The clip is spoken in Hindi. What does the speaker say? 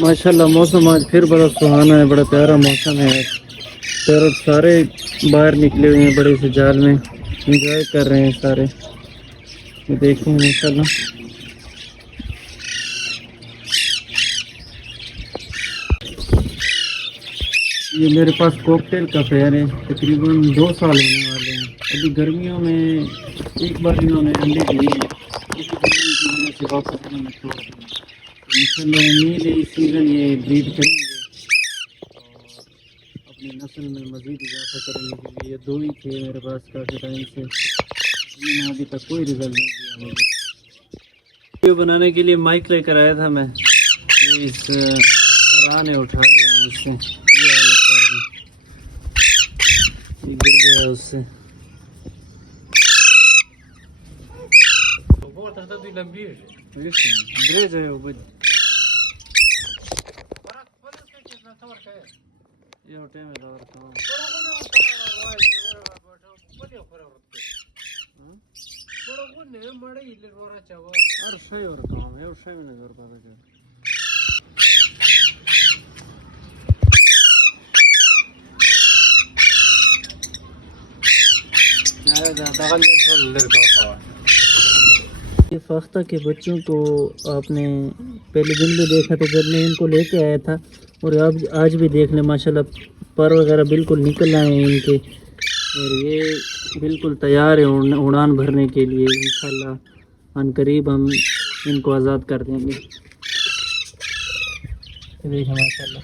माशाल्लाह मौसम आज फिर बड़ा सुहाना है, बड़ा प्यारा मौसम है आज। पैरोट सारे बाहर निकले हुए हैं बड़े से जाल में, एंजॉय कर रहे हैं सारे। ये देखें माशाल्लाह। ये मेरे पास कॉकटेल का पेड़ है, तकरीबन 2 साल होने वाले हैं। अभी गर्मियों में एक बार इन्होंने अंडे दिए, इसी गर्मी की वजह से वापस इन्होंने छोड़ दिए। तो इंशाल्लाह उम्मीद है इस सीज़न ये ब्रीड करेंगे और अपनी नस्ल में मज़ीद इजाफा करने के लिए। ये 2 ही थे मेरे पास काफ़ी टाइम से, इन्होंने अभी तक कोई रिजल्ट नहीं दिया मुझे। वीडियो बनाने के लिए माइक लेकर आया था मैं, ये इस राह ने उठा लिया मुझसे, ये हालत कर दी, ये गिर गया उससे। अंग्रेज है वो, ये होटे में दौर था। और सही और काम है, उस में नजर पाता है। ये फाख्ता के बच्चों को आपने पहले दिन भी देखा था जब मैं इनको लेके आया था, और आज भी देख लें माशाल्लाह पर वगैरह बिल्कुल निकल आए हैं इनके, और ये बिल्कुल तैयार है उड़ान भरने के लिए। इंशाल्लाह अनकरीब हम इनको आज़ाद कर देंगे। देखिए माशाल्लाह।